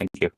Thank you.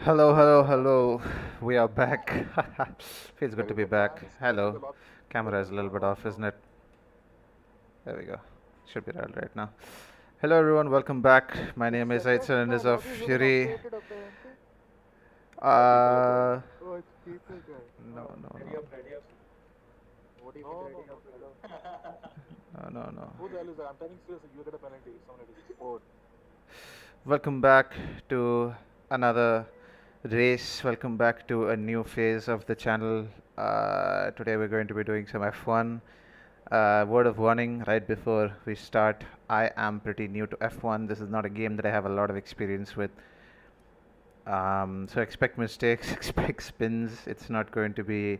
Hello, hello, hello. We are back. Feels good to be back. Hello. Camera is a little bit off, isn't it? There we go. Should be right now. Hello, everyone. Welcome back. My name is Aitsan and is of Shiri. Uh, no. No. Welcome back to another race. Welcome back to a new phase of the channel. Today we're going to be doing some F1. Word of warning right before we start, I am pretty new to F1. This is not a game that I have a lot of experience with. So expect mistakes, expect spins. It's not going to be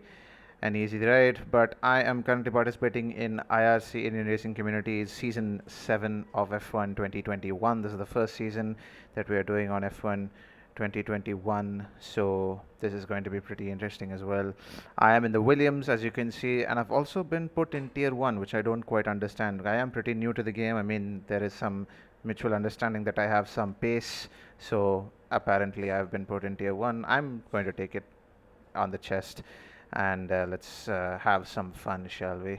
an easy ride. But I am currently participating in IRC Indian Racing Community's Season 7 of F1 2021. This is the first season that we are doing on F1 2021, so this is going to be pretty interesting as well. I am in the Williams, as you can see, and I've also been put in Tier 1, which I don't quite understand. I am pretty new to the game. I mean, there is some mutual understanding that I have some pace, so apparently I've been put in Tier 1. I'm going to take it on the chest, and let's have some fun, shall we?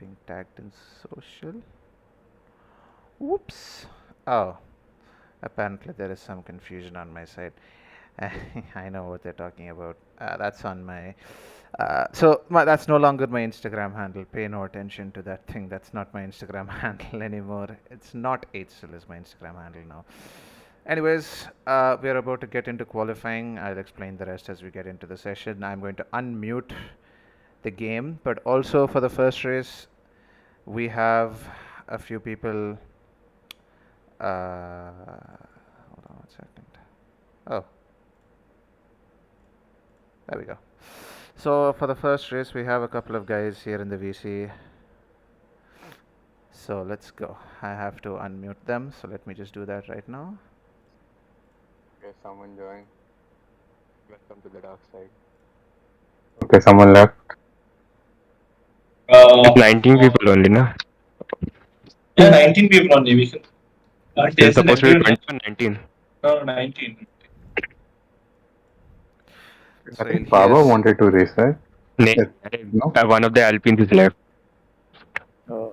Being tagged in social. Whoops. Oh, apparently there is some confusion on my side. I know what they're talking about. That's on my. That's no longer my Instagram handle. Pay no attention to that thing. That's not my Instagram handle anymore. It's not 8 still is my Instagram handle now. Anyways, we are about to get into qualifying. I'll explain the rest as we get into the session. I'm going to unmute the game, but also for the first race, we have a few people. Hold on 1 second. Oh, there we go. So for the first race, we have a couple of guys here in the VC. So let's go. I have to unmute them. So let me just do that right now. Okay, someone joined. Welcome to the dark side. Okay, someone left. It's 19 people only, no? Yeah, 19 people only. We should. It's supposed to be 20 or 19. No, 19. So I think you'll Baba hear. wanted to race, right? Yes. No? One of the Alpines is left. So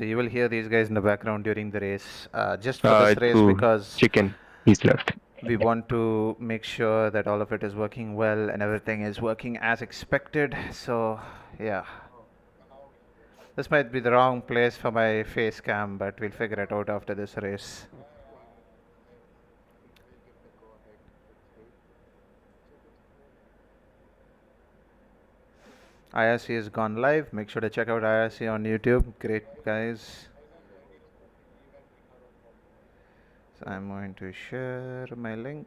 you will hear these guys in the background during the race, just for this race, Two because Chicken, he's left. we want to make sure that all of it is working well and everything is working as expected. So yeah, this might be the wrong place for my face cam, but we'll figure it out after this race. IRC has gone live. Make sure to check out IRC on YouTube. Great guys. So I'm going to share my link.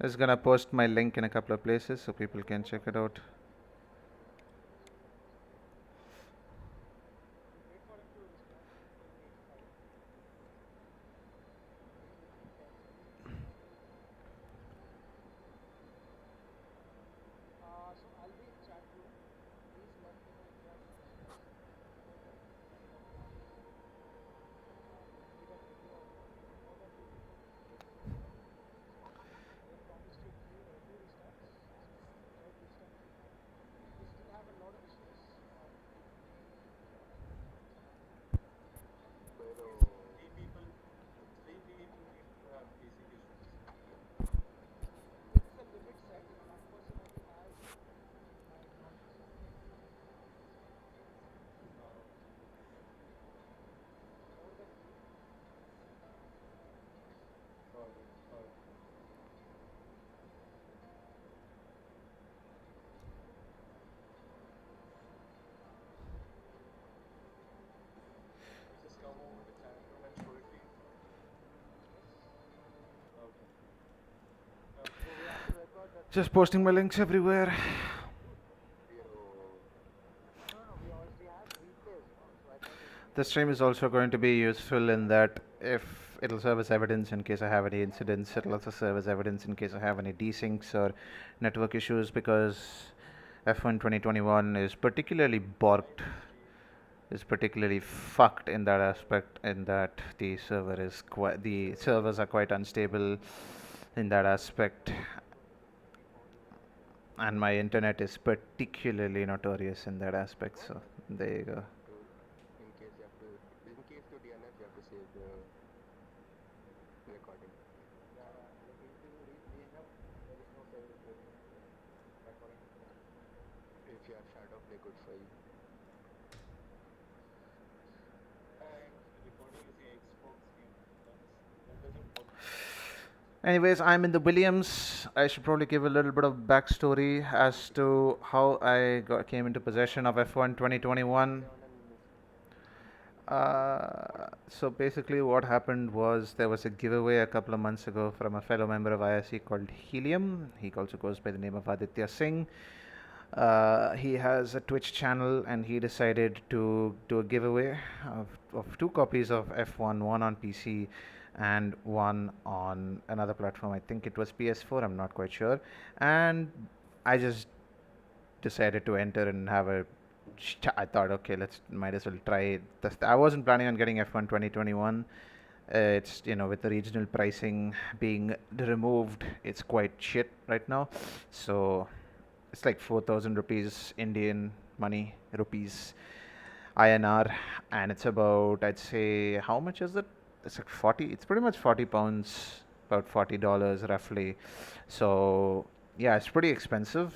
I'm just gonna post my link in a couple of places so people can check it out. Just posting my links everywhere. The stream is also going to be useful in that if it'll serve as evidence in case I have any incidents, it'll also serve as evidence in case I have any desyncs or network issues, because F1 2021 is particularly borked, is particularly fucked in that aspect, in that the servers are quite unstable in that aspect, and my internet is particularly notorious in that aspect. So there you go. In case to DNF, you have to save the recording. If you have shadow play, good for you. Anyways, I'm in the Williams. I should probably give a little bit of backstory as to how came into possession of F1 2021. So basically, what happened was there was a giveaway a couple of months ago from a fellow member of IRC called Helium. He also goes by the name of Aditya Singh. He has a Twitch channel and he decided to do a giveaway of 2 copies of F1, one on PC and one on another platform. I think it was PS4, I'm not quite sure. And I just decided to enter and have a I thought, okay, might as well try it. I wasn't planning on getting F1 2021. It's, with the regional pricing being removed, it's quite shit right now. So it's like 4,000 rupees Indian money, rupees INR, and it's about, I'd say, how much is it? It's like 40. It's pretty much 40 pounds, about $40 roughly. So yeah, it's pretty expensive.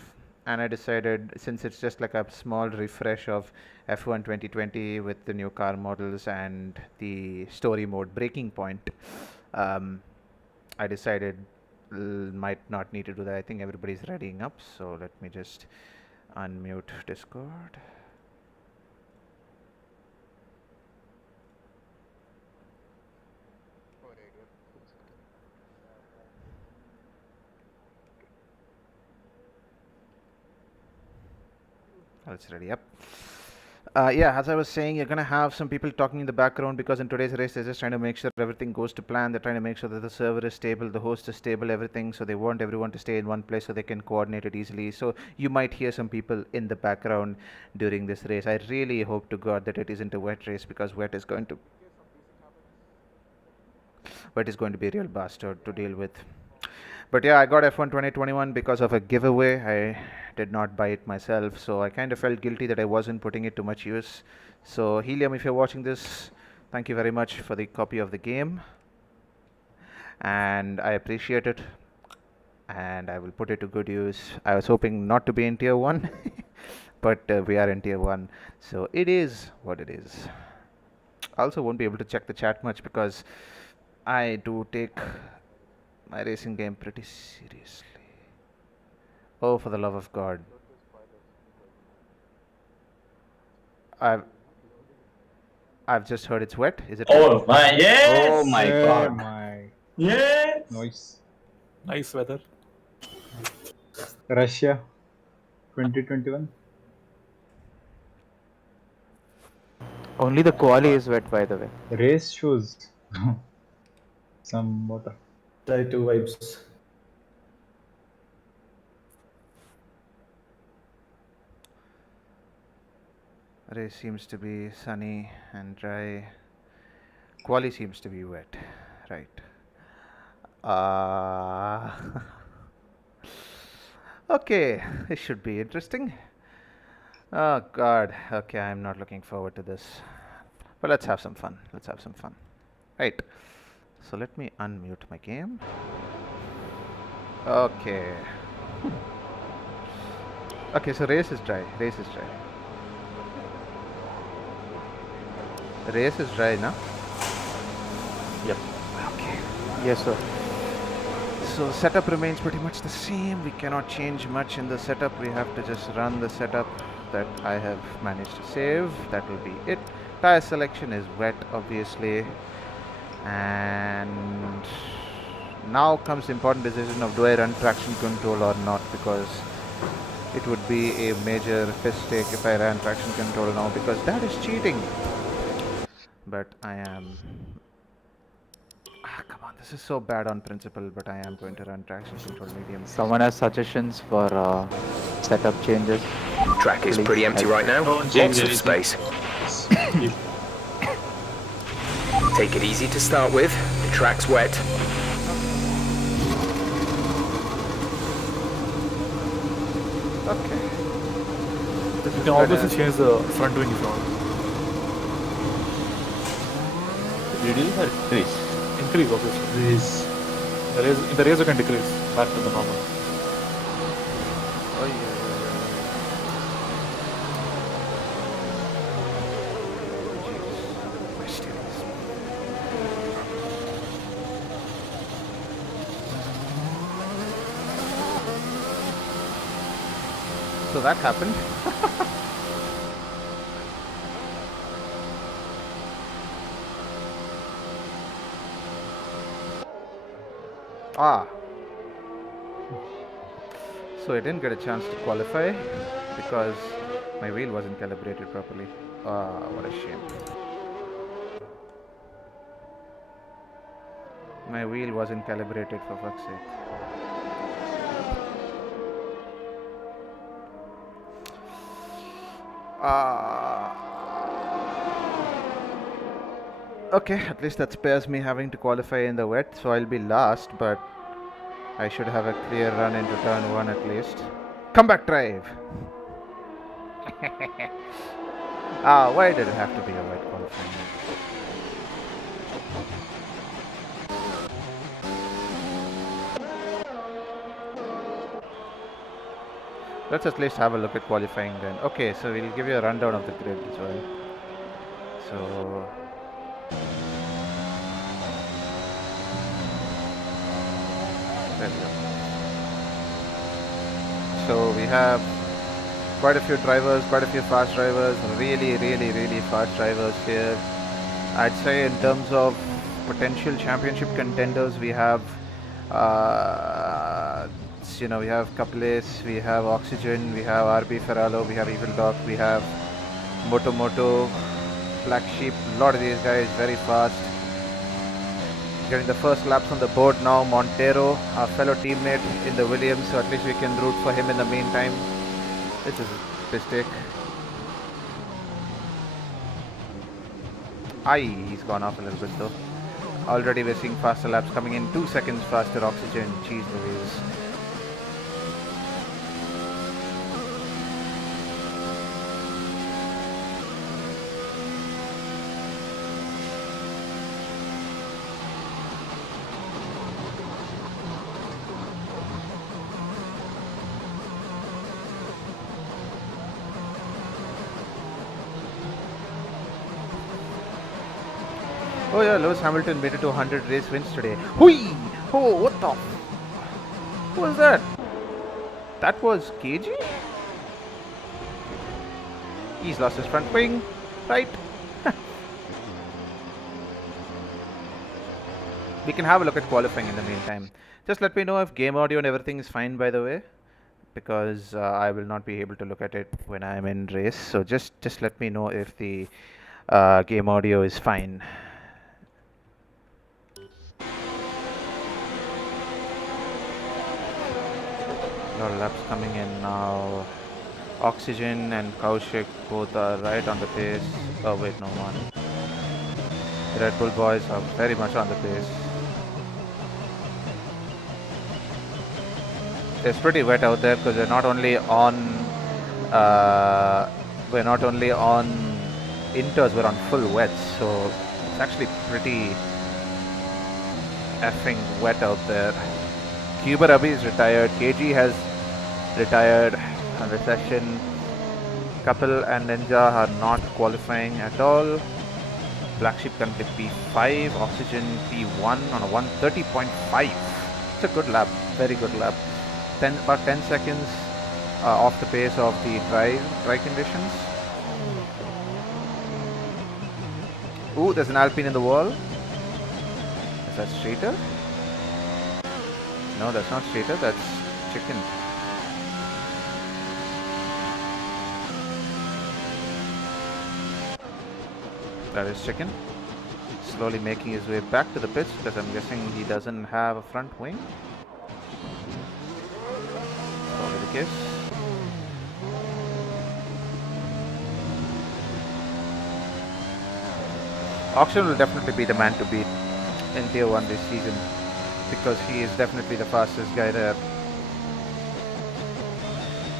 And I decided, since it's just like a small refresh of F1 2020 with the new car models and the story mode Breaking Point, I decided might not need to do that. I think everybody's readying up, so let me just unmute Discord. It's ready up. Yeah, as I was saying, you're going to have some people talking in the background because in today's race, they're just trying to make sure everything goes to plan. They're trying to make sure that the server is stable, the host is stable, everything. So they want everyone to stay in one place so they can coordinate it easily. So you might hear some people in the background during this race. I really hope to God that it isn't a wet race because wet is going to be a real bastard to deal with. But yeah, I got F1 2021 because of a giveaway. I did not buy it myself, so I kind of felt guilty that I wasn't putting it to much use. So Helium, if you're watching this, thank you very much for the copy of the game, and I appreciate it, and I will put it to good use. I was hoping not to be in tier 1, but we are in tier 1, so it is what it is. I also won't be able to check the chat much because I do take my racing game pretty seriously. Oh, for the love of God. I've just heard it's wet. Is it wet? Oh my, yes! Oh my Yeah, god. my Yes! noise. Nice weather. Russia 2021. Only the quali is wet, by the way. Race shoes. Some water. Try 2 vibes. Race seems to be sunny and dry. Quali seems to be wet. Right. Okay, this should be interesting. Oh God. Okay, I'm not looking forward to this. But let's have some fun. Right. So let me unmute my game. Okay. Okay, so race is dry. Race is dry now. Yep. Okay. Yes, sir. So the setup remains pretty much the same. We cannot change much in the setup. We have to just run the setup that I have managed to save. That will be it. Tire selection is wet, obviously. And now comes the important decision of do I run traction control or not, because it would be a major mistake if I ran traction control now, because that is cheating. But I am... come on, this is so bad on principle, but I am going to run traction control medium. Someone has suggestions for setup changes. Track is Please pretty empty help. right now. Don't change Lots of anything. space. Take it easy to start with. The track's wet. Okay. You can obviously change the front wing if you want. Reduce or increase? Increase, obviously. Race. In the race you can decrease back to the normal. Oh, yeah. So that happened. Ah. So I didn't get a chance to qualify because my wheel wasn't calibrated properly. Ah, what a shame. My wheel wasn't calibrated, for fuck's sake. Okay, at least that spares me having to qualify in the wet, so I'll be last, but I should have a clear run into turn 1 at least. Comeback drive! Why did it have to be a wet qualifying? Let's at least have a look at qualifying then. Okay, so we'll give you a rundown of the grid as well. So there we go. So we have quite a few drivers, quite a few fast drivers, really fast drivers here. I'd say in terms of potential championship contenders, we have we have Capriles, we have Oxygen, we have RB Ferralo, we have Evil Dog, we have Moto, Black Sheep. A lot of these guys very fast. Getting the first laps on the board now. Montero, our fellow teammate in the Williams, so at least we can root for him in the meantime. This is a mistake. He's gone off a little bit though. Already we're seeing faster laps coming in. 2 seconds faster Oxygen. Jeez Louise. Oh yeah, Lewis Hamilton made it to 100 race wins today. Hui! Oh, what the? Who was that? That was KG? He's lost his front wing, right? We can have a look at qualifying in the meantime. Just let me know if game audio and everything is fine, by the way, because I will not be able to look at it when I'm in race. So just let me know if the game audio is fine. A lot of laps coming in now. Oxygen and Kaushik both are right on the pace. Oh wait, no one. The Red Bull boys are very much on the pace. It's pretty wet out there because we're not only on inters, we're on full wets, so it's actually pretty effing wet out there. Cuba Rabi is retired. KG has retired on the session. Kapil and Ninja are not qualifying at all. Black Sheep currently P5. Oxygen P1 on a 130.5. It's a good lap. Very good lap. About 10 seconds off the pace of the dry conditions. Ooh, there's an Alpine in the wall. Is that straighter? No, that's not straighter, that's chicken. That is chicken. Slowly making his way back to the pits because I'm guessing he doesn't have a front wing. Probably the case. Auction will definitely be the man to beat in Tier 1 this season, because he is definitely the fastest guy there.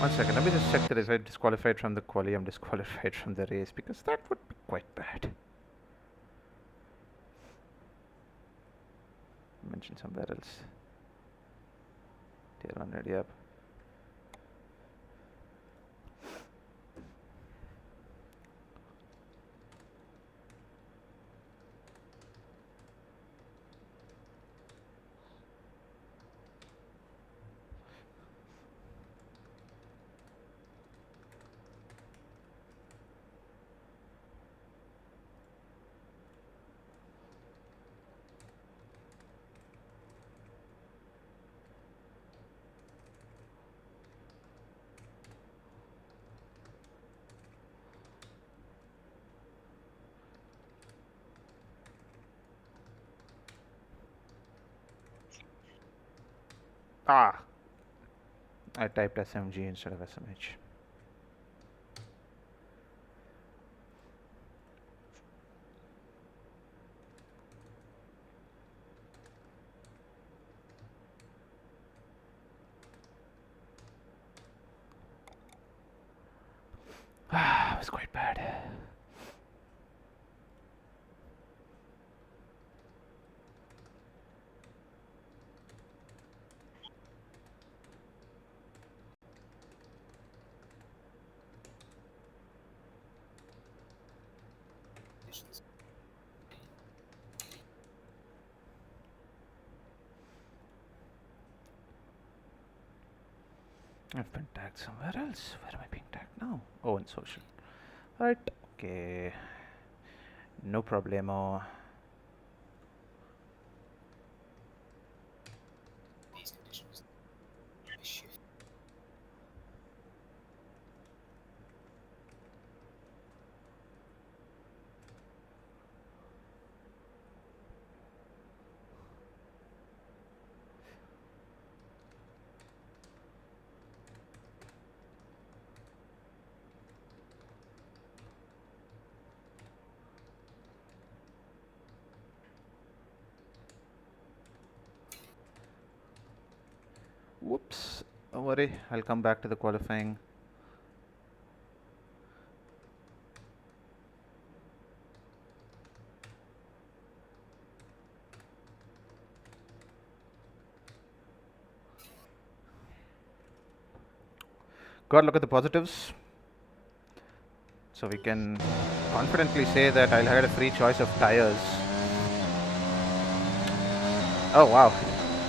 One second, let me just check that if I'm disqualified from the quali, I'm disqualified from the race, because that would be quite bad. Mention somewhere else. Tier 1 ready up. Ah, I typed SMG instead of SMH. Ah, it was quite bad. I've been tagged somewhere else. Where am I being tagged now? Oh, in social. Right. Okay. No problemo. Whoops. Don't worry. I'll come back to the qualifying. Got to look at the positives. So we can confidently say that I'll have a free choice of tires. Oh wow.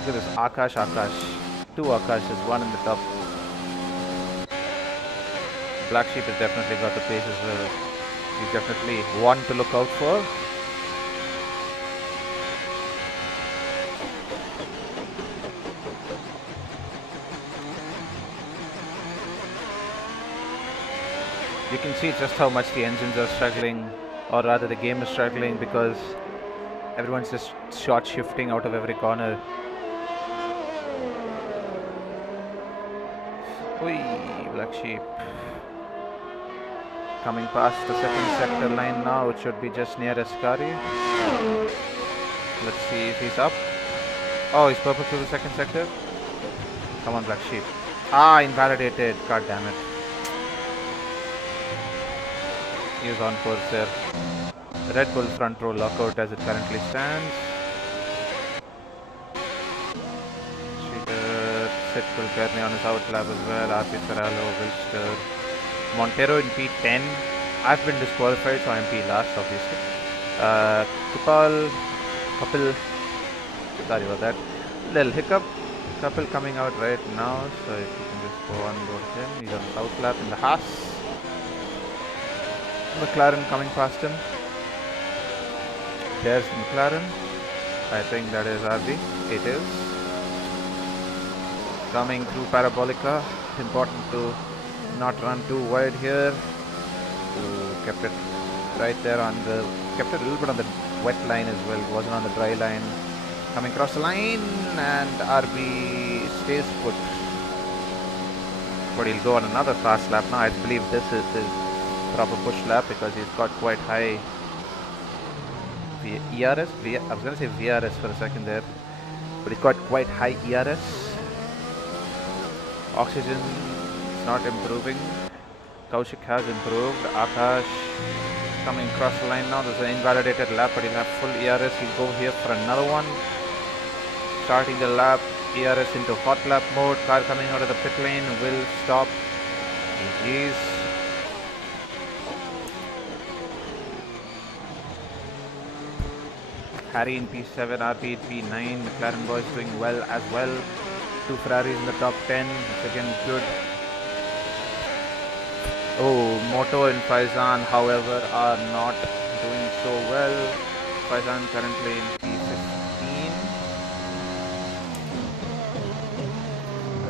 Look at this. Akash. Two Akashes, one in the top. Black Sheep has definitely got the pace as well. He's definitely one to look out for. You can see just how much the engines are struggling, or rather the game is struggling, because everyone's just short shifting out of every corner. Oi, Black Sheep. Coming past the second sector line now, it should be just near Ascari. Let's see if he's up. Oh, he's purple to the second sector. Come on, Black Sheep. Ah, invalidated. God damn it. He is on course there. Red Bull front row lockout as it currently stands. Sid Kulkarni on his out lap as well. RP Ferraro, Wilster. Montero in P10. I've been disqualified, so I'm P last, obviously. Kapil. Sorry about that. Little hiccup. Kapil coming out right now, so if you can just go on board him. He's on the south lap in the Haas. McLaren coming past him. There's McLaren. I think that is RB. It is. Coming through Parabolica. Important to not run too wide here. Kept it right there on the... Kept it a little bit on the wet line as well. It wasn't on the dry line. Coming across the line, and RB stays put. But he'll go on another fast lap now. I believe this is his proper push lap, because he's got quite high ERS. I was going to say VRS for a second there, but he's got quite high ERS. Oxygen is not improving. Kaushik has improved. Akash coming across the line now. There's an invalidated lap, but he'll have full ERS. He'll go here for another one. Starting the lap, ERS into hot lap mode. Car coming out of the pit lane will stop. GG's. Harry in P7, RP in P9. McLaren boys doing well as well. Two Ferraris in the top 10. It's again good. Oh, Moto and Faizan, however, are not doing so well. Faizan currently in P15.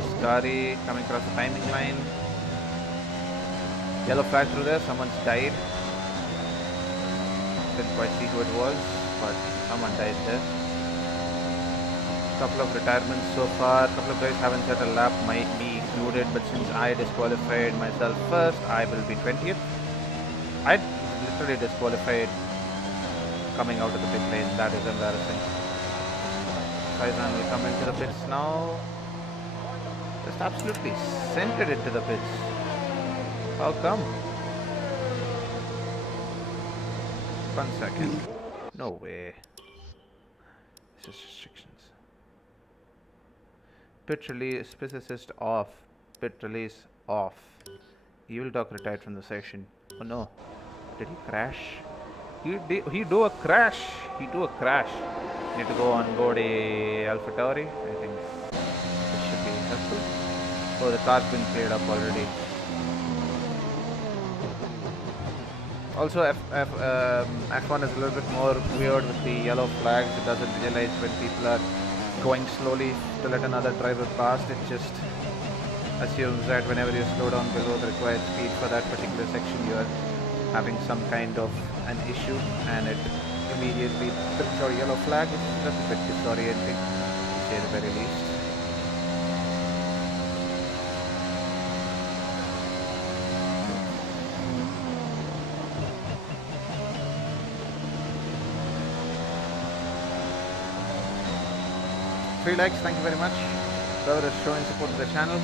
Ascari coming across the timing line. Yellow flag through there. Someone's died. Didn't quite see who it was, but someone died there. Couple of retirements so far. Couple of guys haven't set a lap, me included. But since I disqualified myself first, I will be 20th. I literally disqualified coming out of the pit lane. That is embarrassing. Faizan will come into the pits now. Just absolutely centered into the pits. How come? 1 second. No way. This is restrictions. Pit release, pit assist off. Pit release off. Evil Dog retired from the session. Oh no. Did he crash? He do a crash. He do a crash. Need to go on board a AlphaTauri. I think this should be helpful. Oh, the car's been cleared up already. Also, F1 is a little bit more weird with the yellow flags. It doesn't realize when people are going slowly to let another driver pass. It just assumes that whenever you slow down below the required speed for that particular section, you are having some kind of an issue, and it immediately trips your yellow flag, which is just a bit disorienting, to say the very least. Three likes, thank you very much. Whoever is showing support to the channel.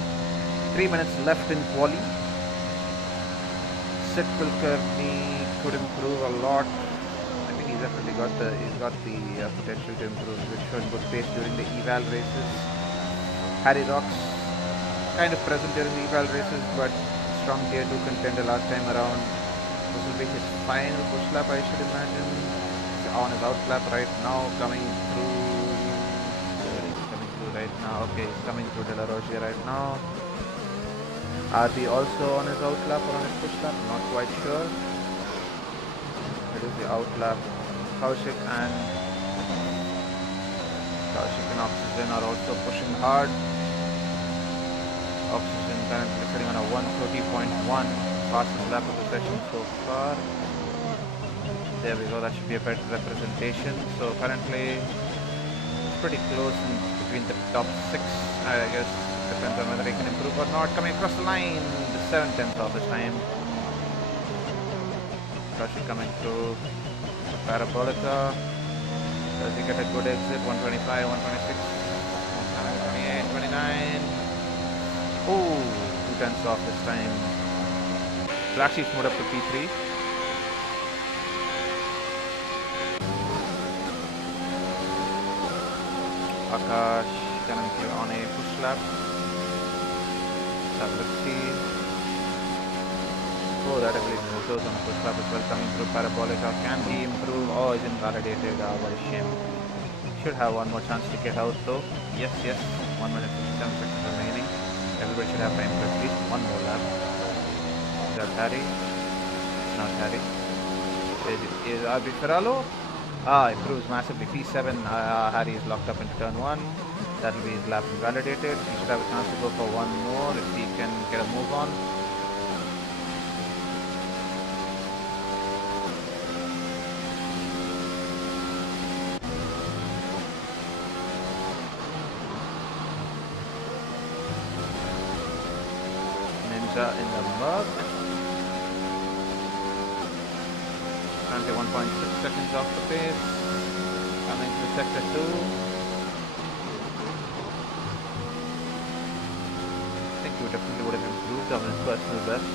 3 minutes left in quali. Sid Kulkarni could improve a lot. I think he's definitely got the potential to improve. He's showing good pace during the eval races. Harry Rocks kind of present during the eval races, but strong tier 2 contender last time around. This will be his final push lap, I should imagine. He's on his out lap right now, coming through. Right now, okay, he's coming through De La Roche right now. RB also on his out lap or on his push lap, not quite sure. It is the out lap. Kaushik and Oxygen are also pushing hard. Oxygen currently sitting on a 130.1, fastest lap of the session so far. There we go, that should be a better representation. So currently it's pretty close between the top 6, I guess. Depends on whether he can improve or not. Coming across the line, the 7/10 of his time. Kashi coming through the Parabolica. Does he get a good exit? 125, 126, 28, 29. Oh, 2/10 off this time. Black Sheep moved up to P3. Akash currently on a push lap. So let's see. Oh, that I believe Moto's on a push lap as well, coming through Parabolica. Can he improve? Oh, he's invalidated. What a shame. Should have one more chance to get out though. Yes. 1 minute 57 seconds remaining. Everybody should have time for at least one more lap. Is that Harry? It's not Harry. Is RB Ferralo? Improves massively. P7, Harry is locked up into turn 1. That will be his lap invalidated. He should have a chance to go for one more if he can get a move on. Ninja in the mug. Currently 1.6 seconds off the pace. Coming to sector 2. I think he definitely would have improved on his personal best.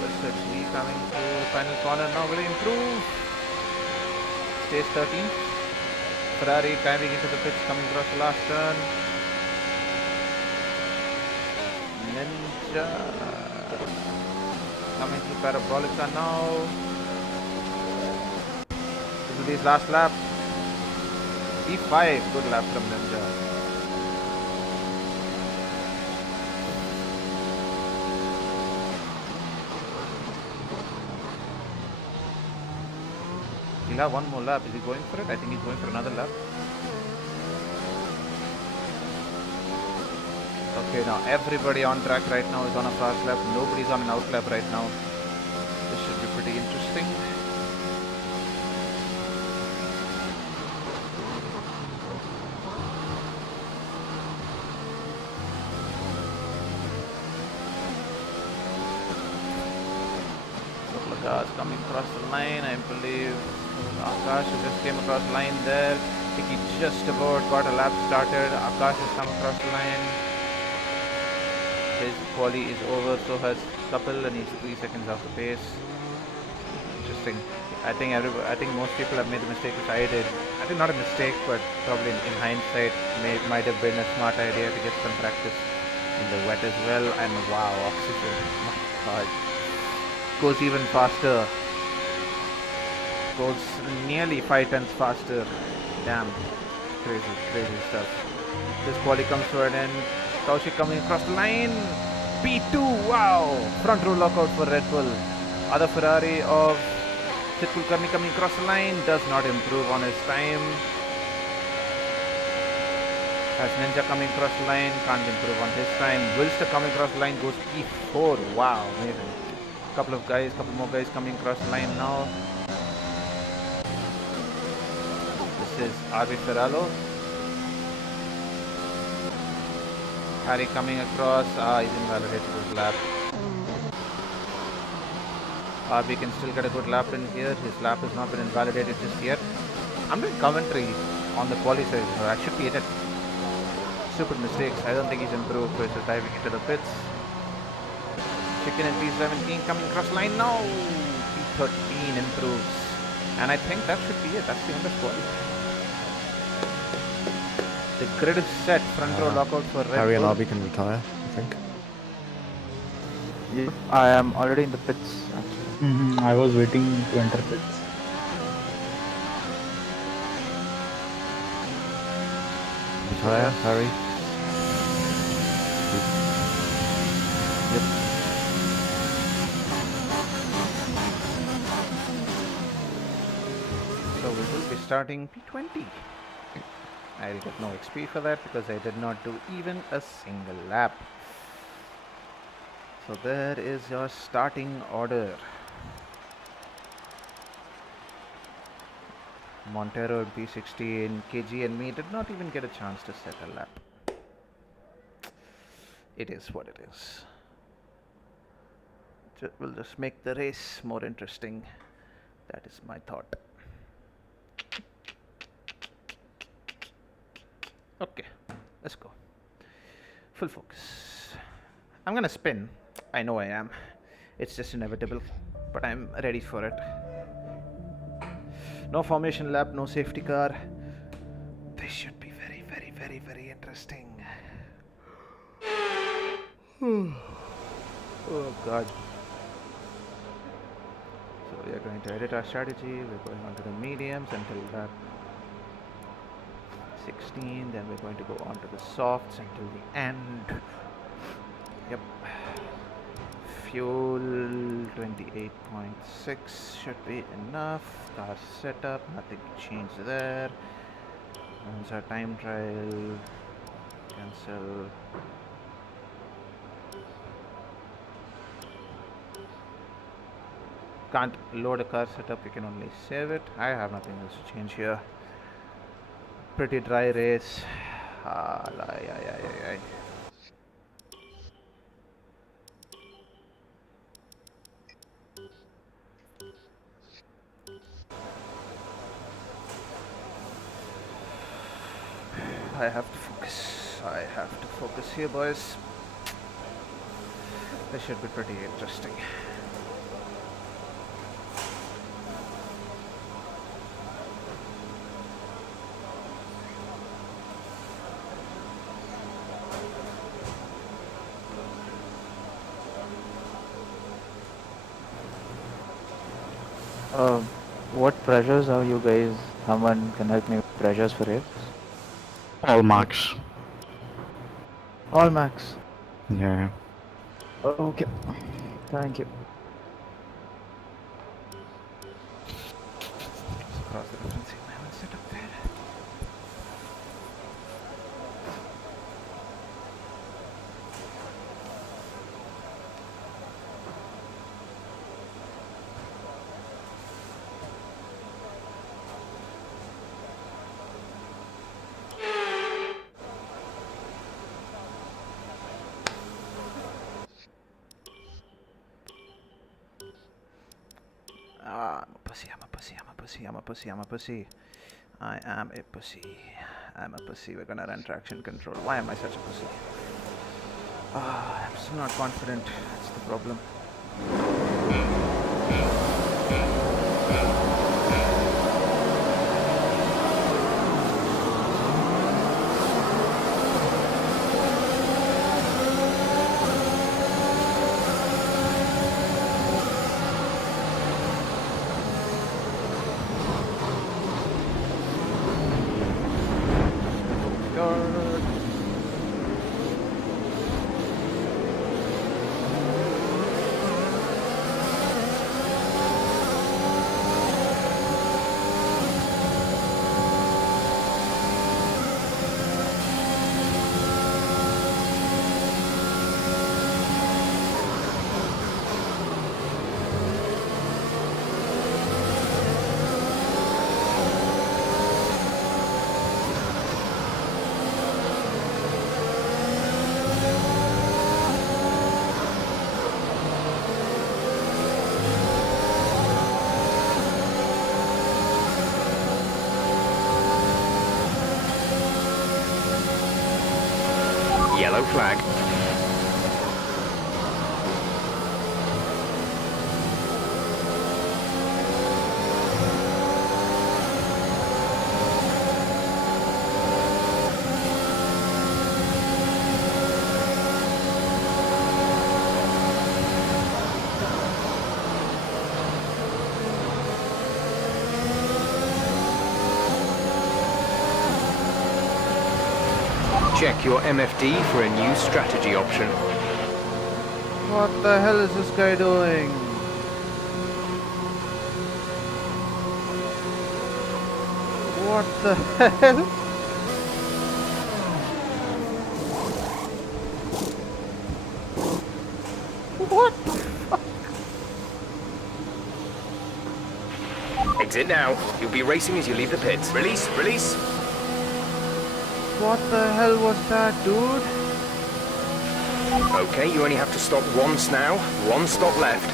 Versace coming to final corner now. Will he improve? Stays 13th. Ferrari diving into the pits, coming across the last turn. Ninja coming to Parabolica now. This will be his last lap. P5, good lap from Ninja. He'll have one more lap. Is he going for it? I think he's going for another lap. Okay, now everybody on track right now is on a fast lap. Nobody's on an out lap right now. This should be pretty interesting. cars coming across the line. I believe Akash just came across the line there. He just about got a lap started. Akash has come across the line. His quali is over, so has Kapil, and he's 3 seconds off the pace. Interesting. I think most people have made the mistake which I did. I think not a mistake, but probably in hindsight, might have been a smart idea to get some practice in the wet as well. And wow, oxygen! My God, goes even faster. Goes nearly 5 times faster. Damn, crazy stuff. This quali comes to an end. Kaushik coming across the line. P2, wow! Front row lockout for Red Bull. Other Ferrari of Sid Kulkarni coming across the line does not improve on his time. As Ninja coming across the line, can't improve on his time. Wilster coming across the line goes P4. Wow, amazing. Couple more guys coming across the line now. This is RB Ferraro. Harry coming across. He's invalidated his lap. RB can still get a good lap in here. His lap has not been invalidated just yet. I'm doing commentary on the quali side, so I should be at it. Stupid mistakes. I don't think he's improved, so he's just diving into the pits. Chicken and P17 coming across line now. P13 improves. And I think that should be it. That's the end of quali. The grid is set. Front row lockout for Red Harry and Bull. RB can retire, I think. Yeah, I am already in the pits. Actually. I was waiting to enter pits. Retire, Harry. So we will be starting P20. I'll get no XP for that because I did not do even a single lap. So there is your starting order. Montero at B16, KG and me did not even get a chance to set a lap. It is what it is. We'll just make the race more interesting. That is my thought. Okay, let's go. Full focus. I'm gonna spin. I know I am. It's just inevitable, but I'm ready for it. No formation lap, no safety car. This should be very interesting. Oh God. So we are going to edit our strategy. We're going on to the mediums until lap 16, then we're going to go on to the softs until the end. Yep. Fuel 28.6 should be enough. Car setup, nothing to change there. Runs our time trial. Cancel. Can't load a car setup, you can only save it. I have nothing else to change here. Pretty dry race. I have to focus. I have to focus here, boys. This should be pretty interesting. What pressures are you guys? Someone can help me with pressures for it? All max. All max. Yeah. Okay. Thank you. Cross the reference signal I haven't set up there. I'm a pussy, I'm a pussy, I'm a pussy, I'm a pussy, I'm a pussy. I am a pussy. I'm a pussy. We're gonna run traction control. Why am I such a pussy? I'm still not confident. That's the problem. Yellow flag. Check your MFD for a new strategy option. What the hell is this guy doing? What the hell? What the fuck? Exit now. You'll be racing as you leave the pits. Release, release. What the hell was that, dude? Okay, you only have to stop once now. One stop left.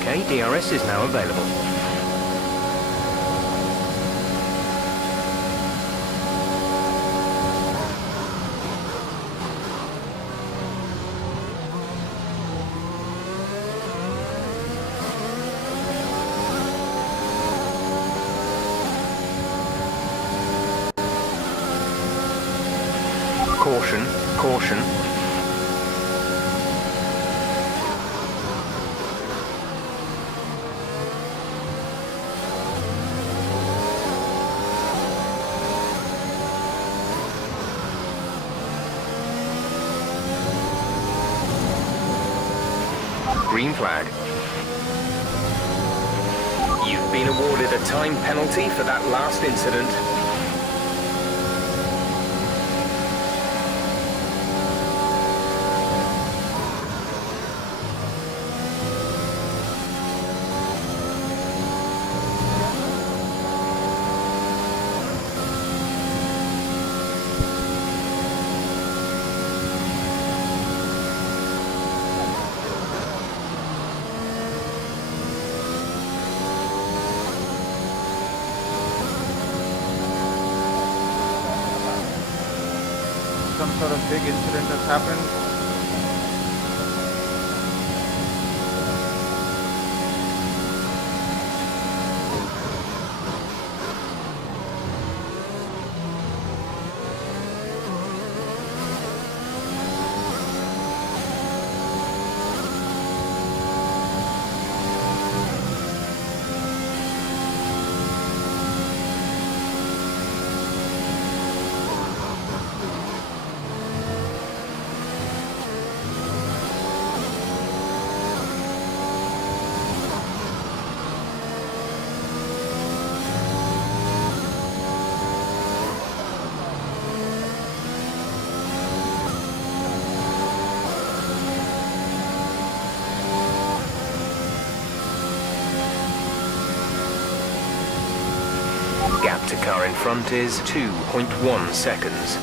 Okay, DRS is now available. Caution, caution. Green flag. You've been awarded a time penalty for that last incident. some sort of big incident has happened. Gap to car in front is 2.1 seconds.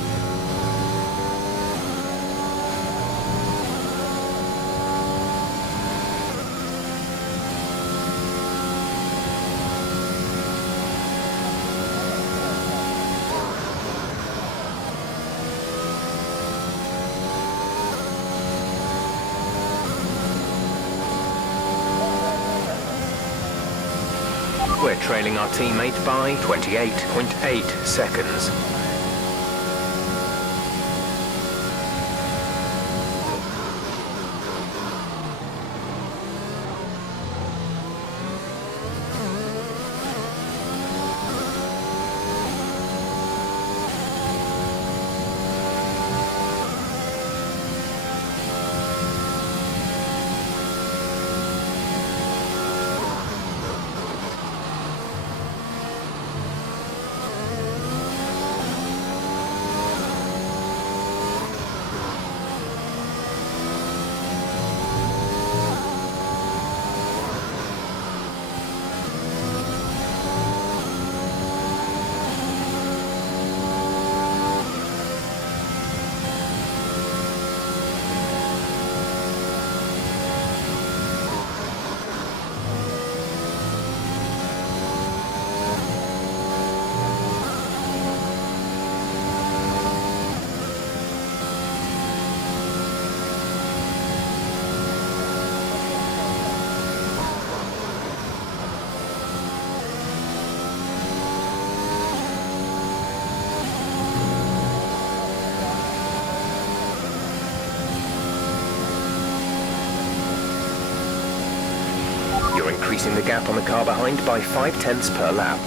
We're trailing our teammate by 28.8 seconds. You're increasing the gap on the car behind by 0.5 per lap.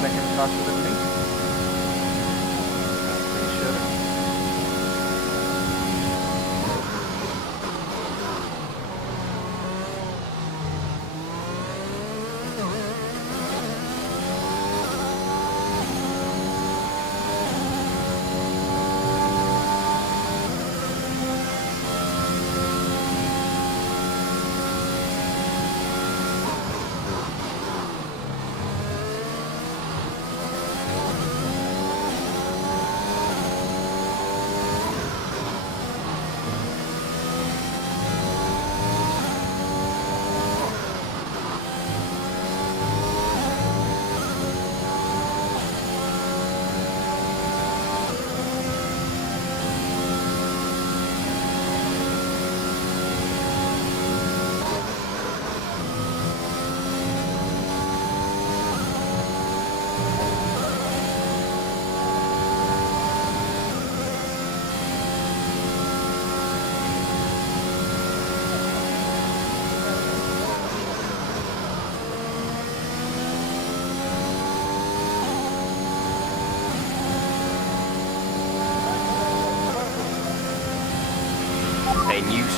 Second faster than me. Pretty sure.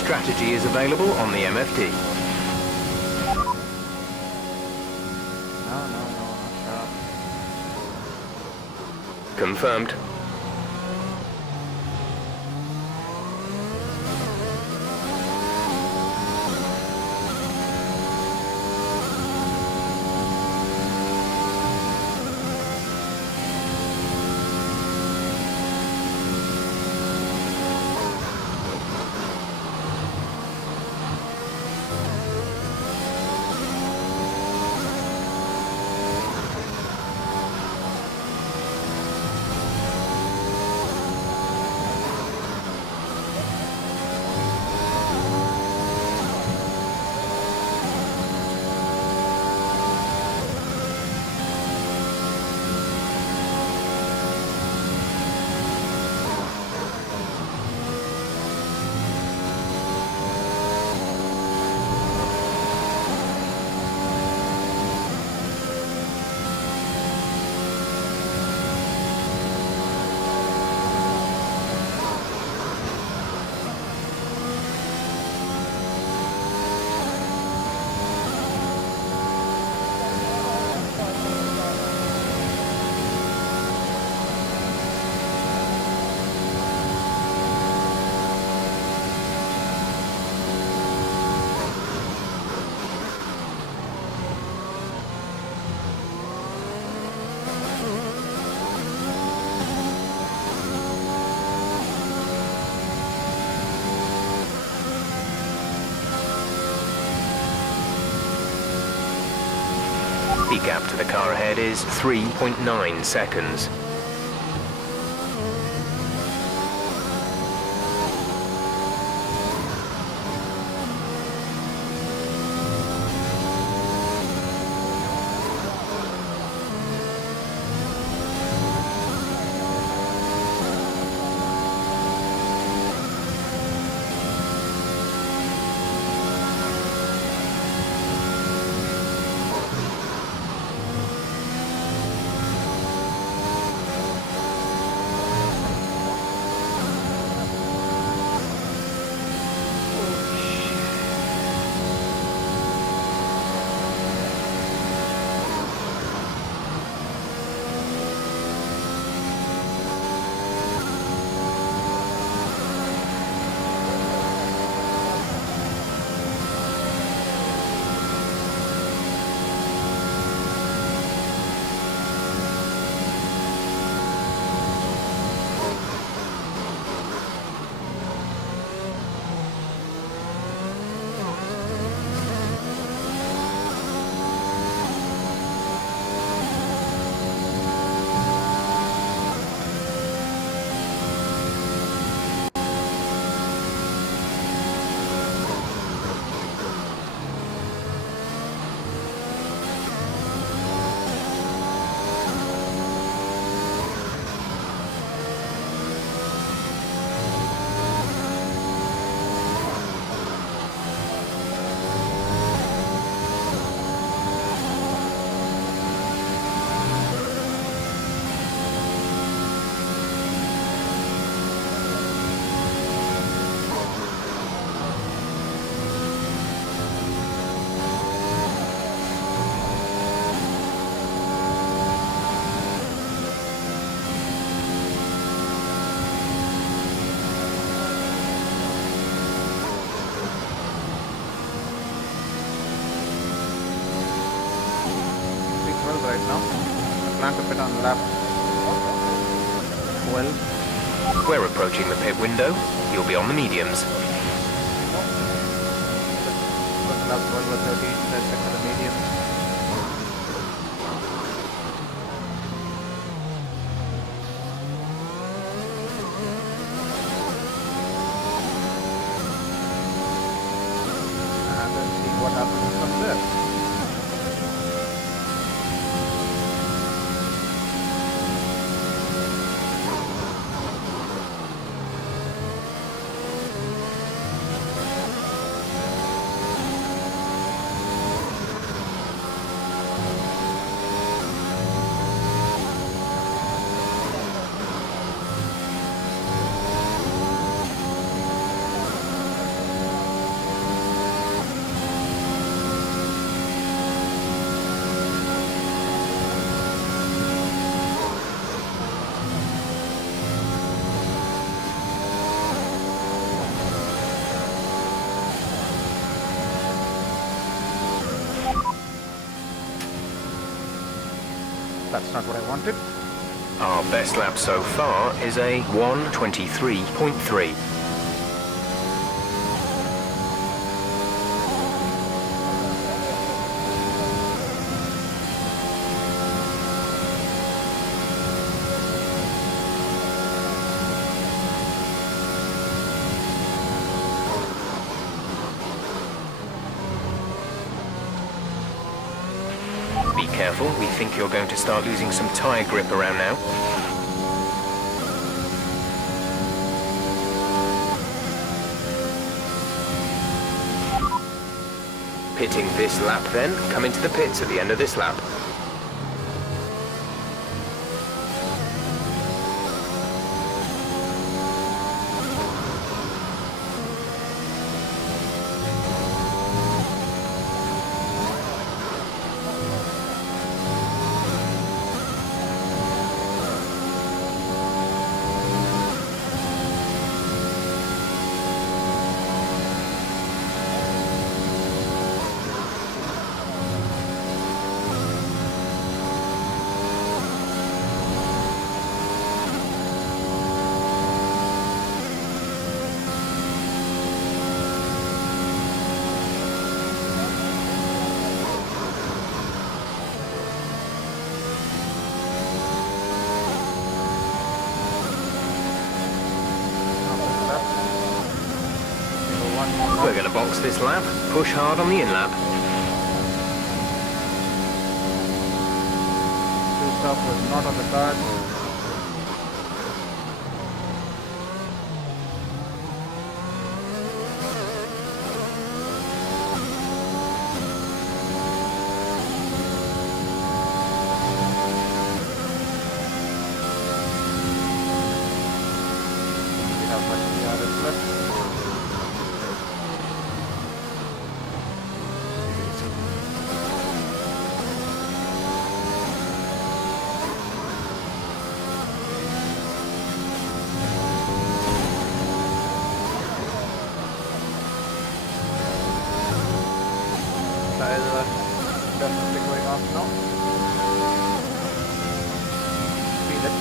strategy is available on the MFD. No, not sharp. Confirmed. The gap to the car ahead is 3.9 seconds. Right now, I plan to pit on lap 12. We're approaching the pit window. You'll be on the mediums. Lap 12 or 13, let's check for the medium. And let's see what happens from there. That's not what I wanted. Our best lap so far is a 1:23.3. Be careful, we think you're going to start losing some tyre grip around now. Pitting this lap then, come into the pits at the end of this lap. We're going to box this lap, push hard on the in-lap. Two stop was not on the card. We have much DRS left. Tires are definitely going off now. Speed it.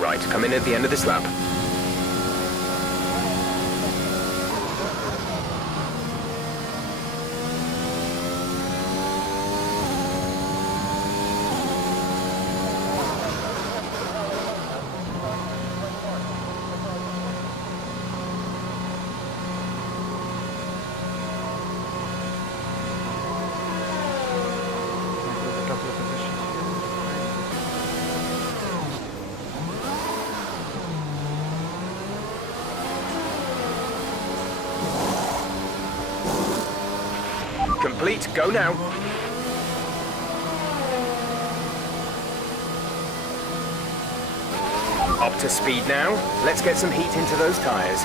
Right, come in at the end of this lap. Improve a couple of positions here. Complete, go now. Up to speed now. Let's get some heat into those tyres.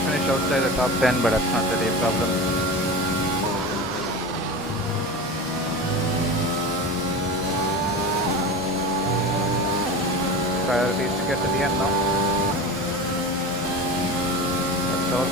Finish outside the top 10, but that's not really a problem. Priority is to get to the end now. That's all.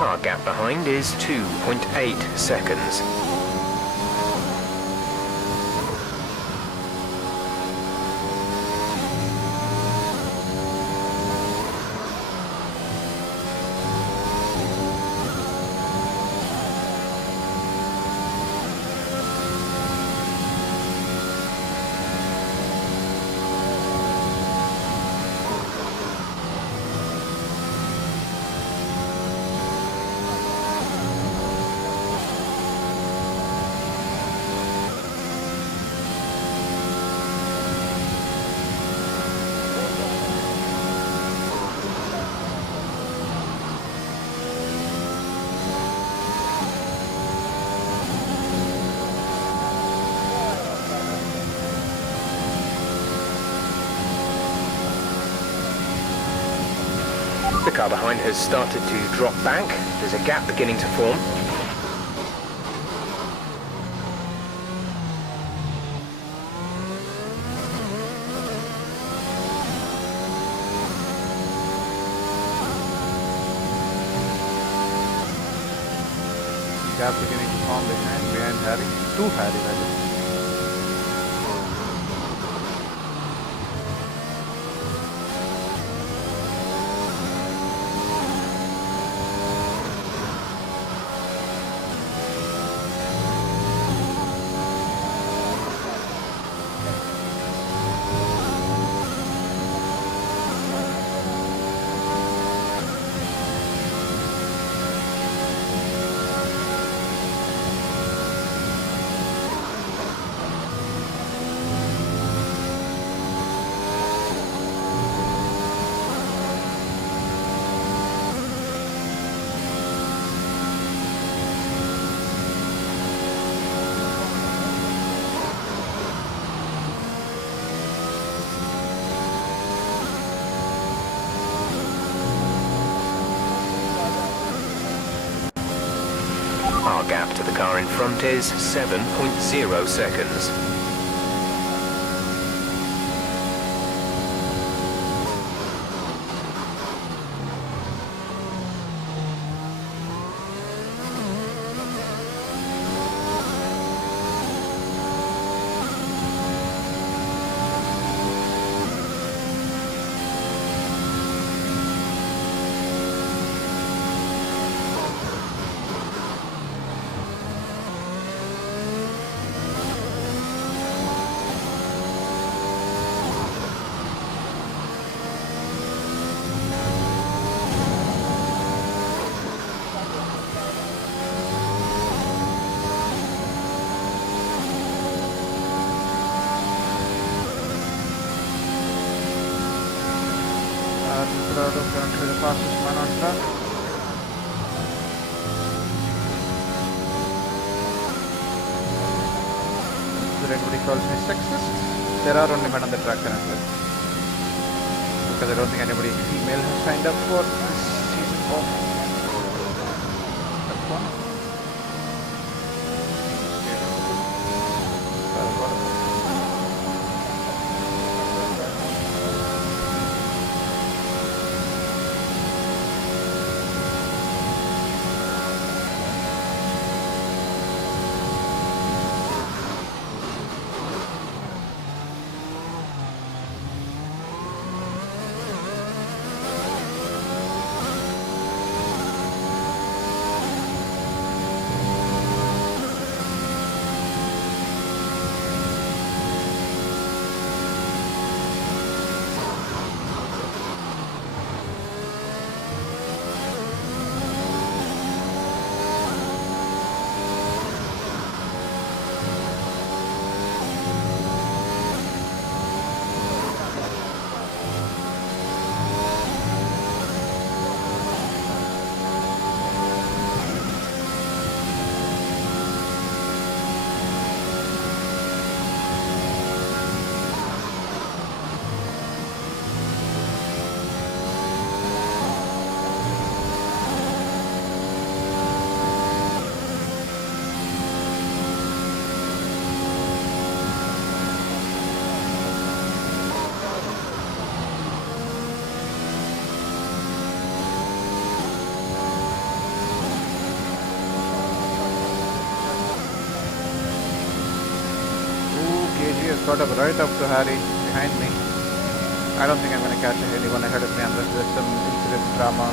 Our gap behind is 2.8 seconds. The car behind has started to drop back. There's a gap beginning to form. Gap beginning to form behind Harry. Two Harry, rather. Our gap to the car in front is 7.0 seconds. Desperado currently the fastest man on track. If anybody calls me sexist, there are only men on the track currently. Because I don't think anybody female has signed up for this season of F1. caught up right up to Harry behind me. I don't think I'm going to catch anyone ahead of me unless there's some incident drama.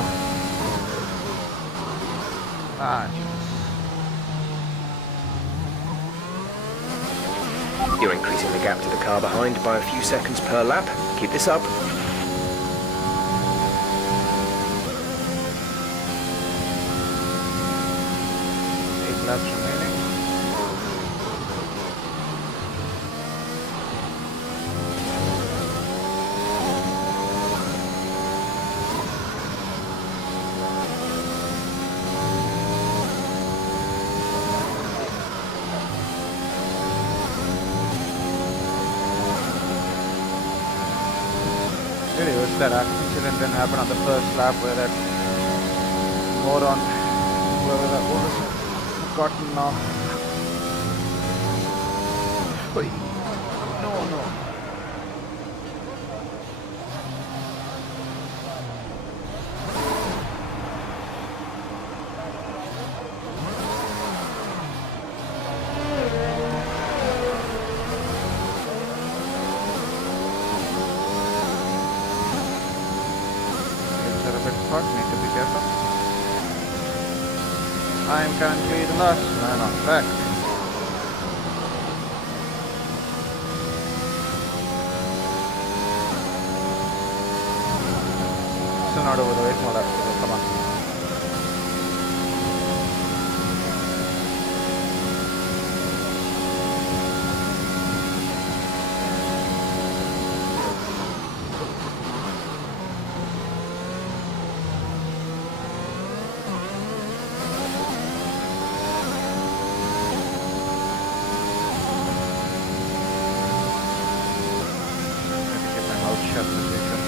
Ah, You're increasing the gap to the car behind by a few seconds per lap. Keep this up. 8 laps remaining. Really wish that incident didn't happen on the first lap where that moron, whoever that was, gotten off. Oi. No. Things are a bit hot, need to be careful. I am currently the last man on track. Still not over the 8 more laps to go, come on. Let me get my mouth shut this weekend.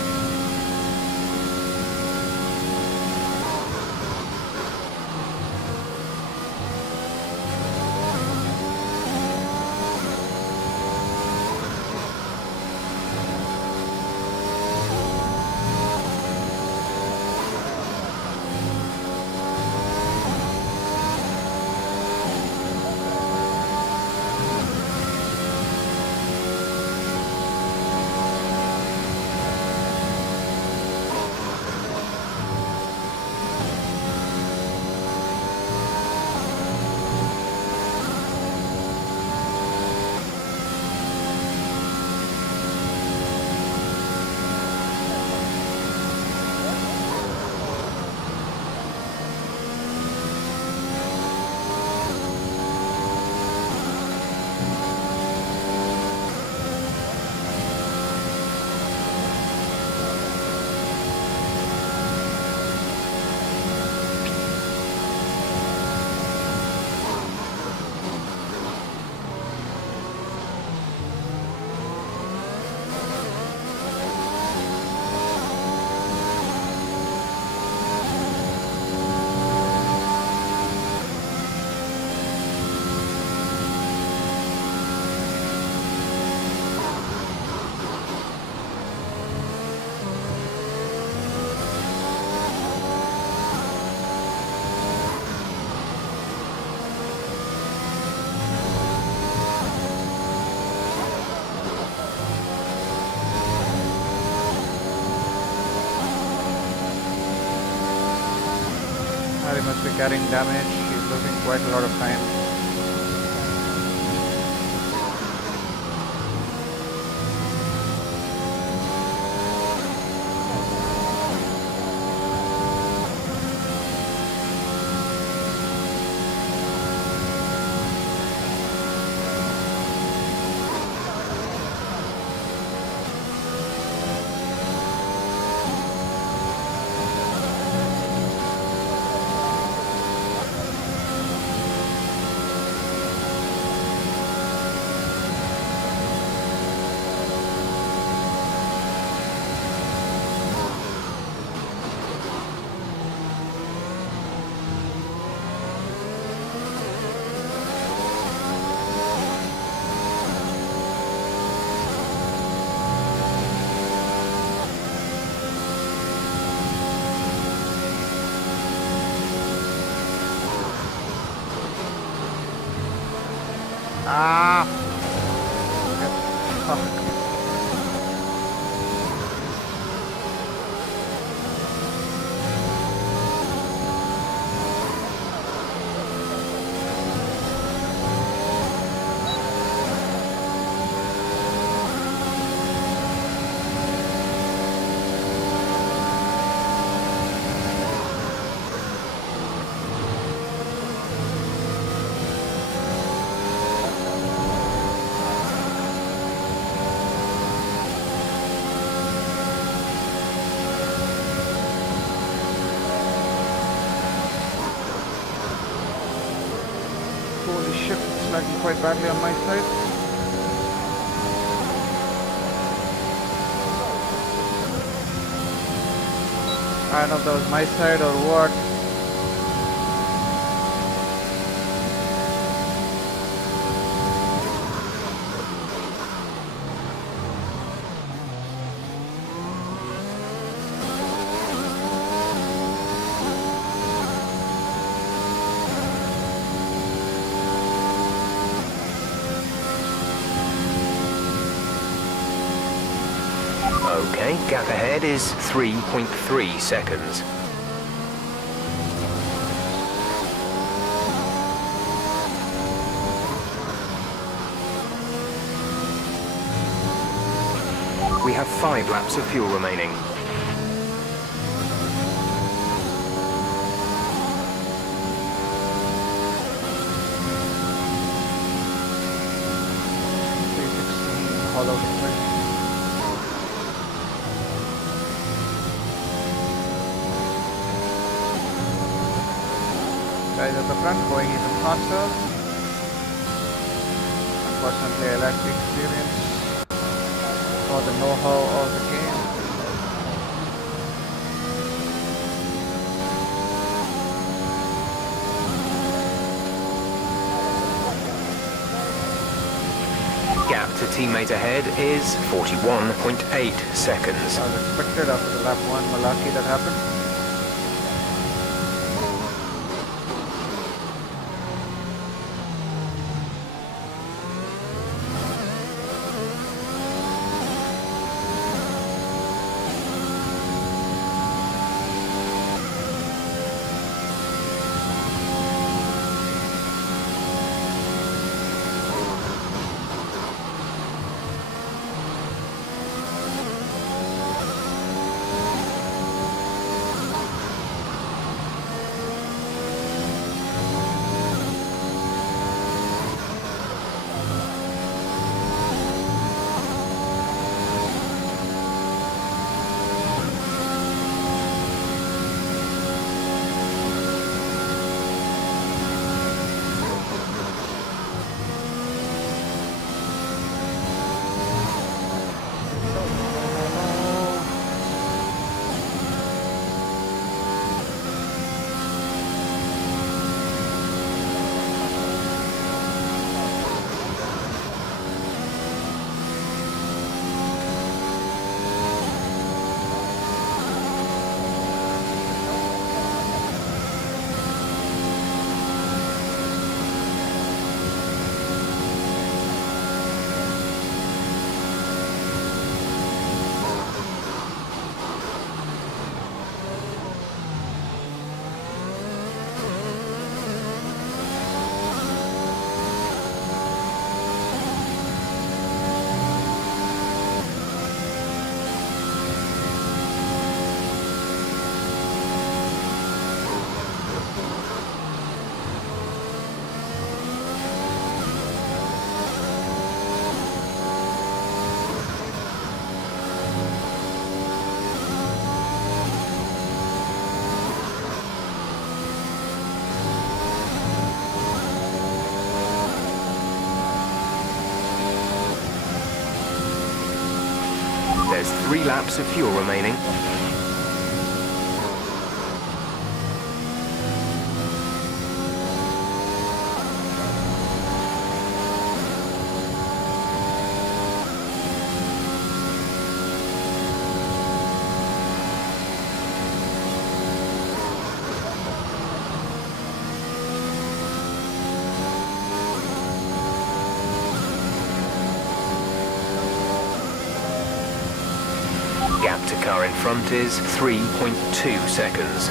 Harry must be carrying damage. He's losing quite a lot of time. Ah! Yep. Holy shit, it's lagging quite badly on my side. I don't know if that was my side or what. Okay, gap ahead is 3.3 seconds. We have 5 laps of fuel remaining. Hollow. Guys at the front going even faster. Unfortunately, I lack the experience or the know-how of the game. Gap to teammate ahead is 41.8 seconds. As expected after the lap 1 malarkey that happened. There's 3 laps of fuel remaining. Gap to car in front is 3.2 seconds.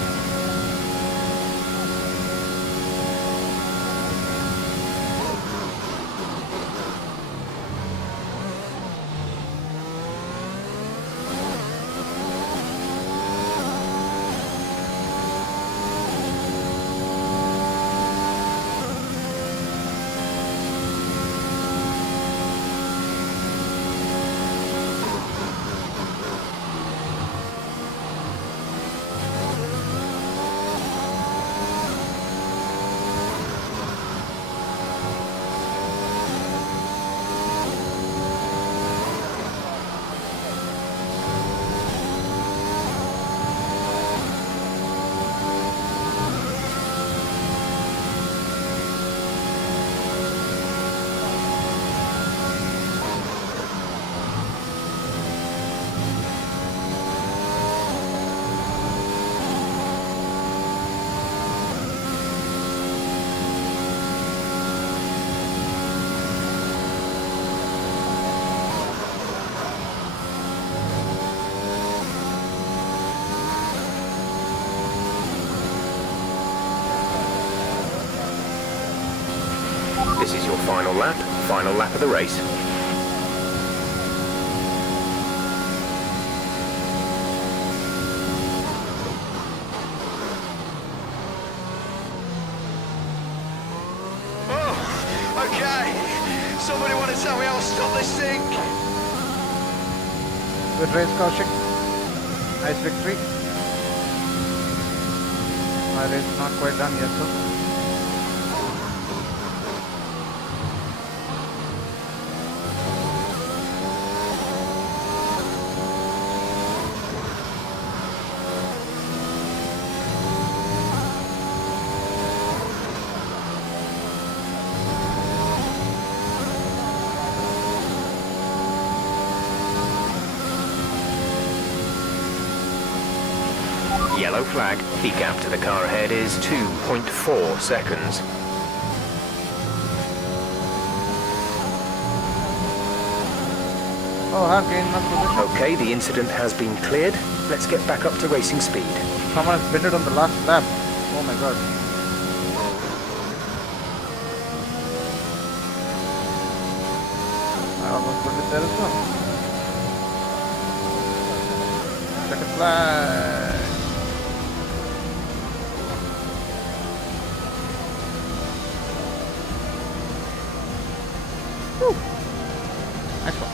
This is your final lap of the race. Okay, somebody want to tell me how to stop this thing? Good race, Kaushik. Nice victory. My race is not quite done yet, though. Yellow flag. The gap to the car ahead is 2.4 seconds. Oh, I've gained one position. Okay, the incident has been cleared. Let's get back up to racing speed. Someone has pitted on the last lap. Oh my god. I almost put it there as well. Second flag. Woo. Nice one.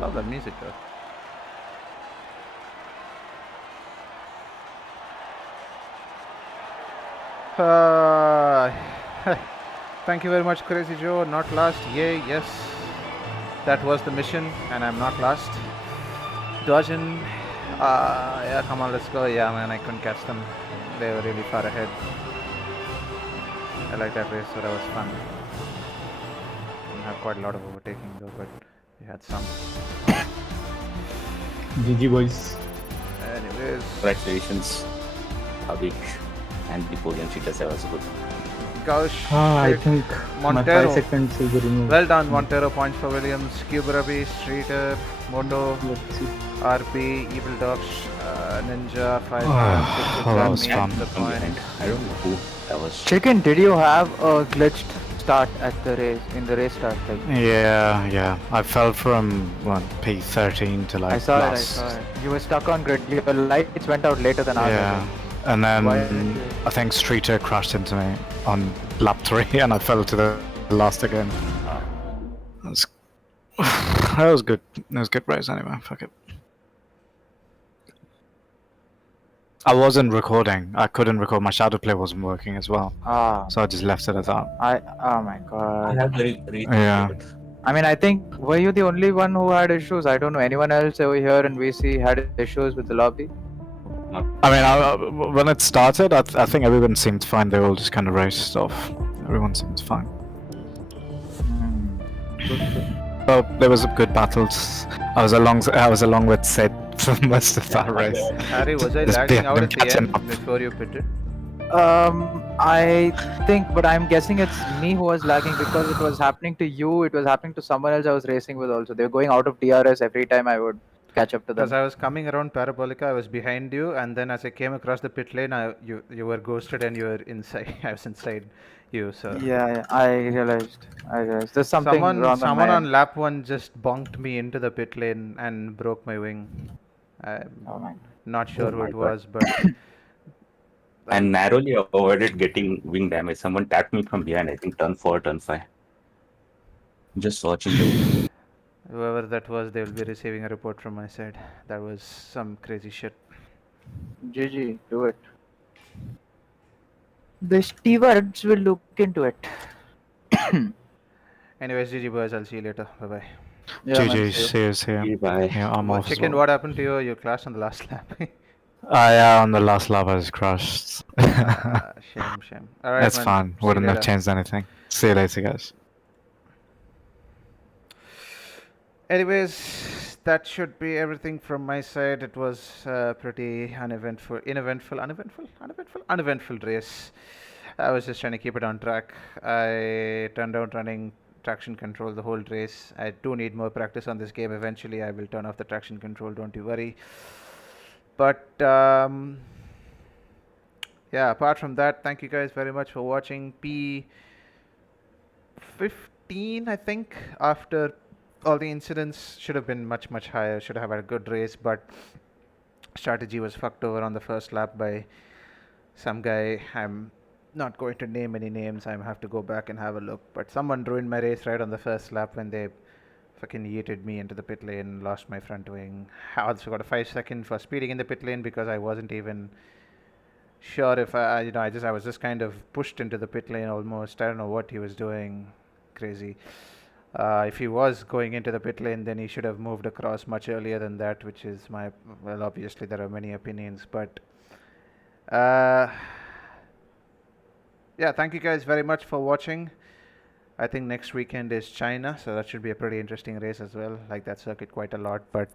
Love that music though. Thank you very much, Crazy Joe. Not last. Yay, yes. That was the mission, and I'm not last. Dodging. Yeah, come on, let's go. Yeah, man, I couldn't catch them. They were really far ahead. I like that race, so that was fun. Didn't have quite a lot of overtaking though, but we had some. GG boys. Anyways. Congratulations, Abhik, and the podium cheaters have also good. Gaush, I think my Montero. 5 seconds will be removed. Well done, Montero. Points for Williams, Cuberabi, Streeter, Moto, Let's see. RP, Evil Dogs, Ninja, 5 Oh, that was fun. The From behind. points. I don't know who that was. Chicken, did you have a glitched start at the race, in the race start? Like, Yeah. I fell from P13 to like I saw last. it. You were stuck on grid. Your lights went out later than ours. I Yeah. think. And then Why did you- I think Streeter crashed into me on lap 3 and I fell to the last again. That was, that was good. It was a good race anyway. Fuck it. I wasn't recording. I couldn't record. My shadow play wasn't working as well. So I just left it at that. Oh my I god. have very Yeah. I mean, I think, were you the only one who had issues? I don't know. Anyone else over here in VC had issues with the lobby? I mean, when it started, I think everyone seemed fine. They all just kind of raced off. Everyone seemed fine. So there was good battles. I was along with Sid for most of that race. Harry, was I Just lagging out them at the catching end up. before you pitted? I think, but I'm guessing it's me who was lagging because it was happening to you. It was happening to someone else I was racing with also. They were going out of DRS every time I would catch up to Because them. I was coming around Parabolica, I was behind you, and then as I came across the pit lane, you were ghosted and you were inside. I was inside you, so. Yeah, I realized. There's something Someone wrong on my on end. lap 1 just bonked me into the pit lane and broke my wing. I'm Oh my. not sure Oh who my it God. was, but And narrowly avoided getting wing damage. Someone tapped me from behind, I think turn 4, turn 5. Just watching you. whoever that was, they will be receiving a report from my side. That was some crazy shit. GG, do it. The stewards will look into it. Anyways, GG boys, I'll see you later. Bye bye. Yeah, man, GG, see you. see us here. Bye. Yeah, I'm off as Chicken, well. what happened to you? You crashed on the last lap. Yeah, on the last lap I just crashed. Shame. Alright, That's man. fine. See you Wouldn't have later. changed anything. See you later, guys. Anyways, that should be everything from my side. It was pretty uneventful race. I was just trying to keep it on track. I turned out running traction control the whole race. I do need more practice on this game. Eventually, I will turn off the traction control. Don't you worry. But yeah, apart from that, thank you guys very much for watching. P15, I think, after all the incidents, should have been much, much higher. Should have had a good race, but strategy was fucked over on the first lap by some guy. I'm not going to name any names. I have to go back and have a look. But someone ruined my race right on the first lap when they fucking yeeted me into the pit lane, lost my front wing. I also got a 5 second for speeding in the pit lane because I wasn't even sure if I was just kind of pushed into the pit lane almost. I don't know what he was doing. Crazy. If he was going into the pit lane, then he should have moved across much earlier than that, which is well, obviously there are many opinions, but yeah, thank you guys very much for watching. I think next weekend is China, so that should be a pretty interesting race as well. Like that circuit quite a lot, but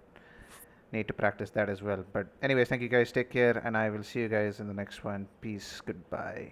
need to practice that as well. But anyways, thank you guys, take care, and I will see you guys in the next one. Peace, goodbye.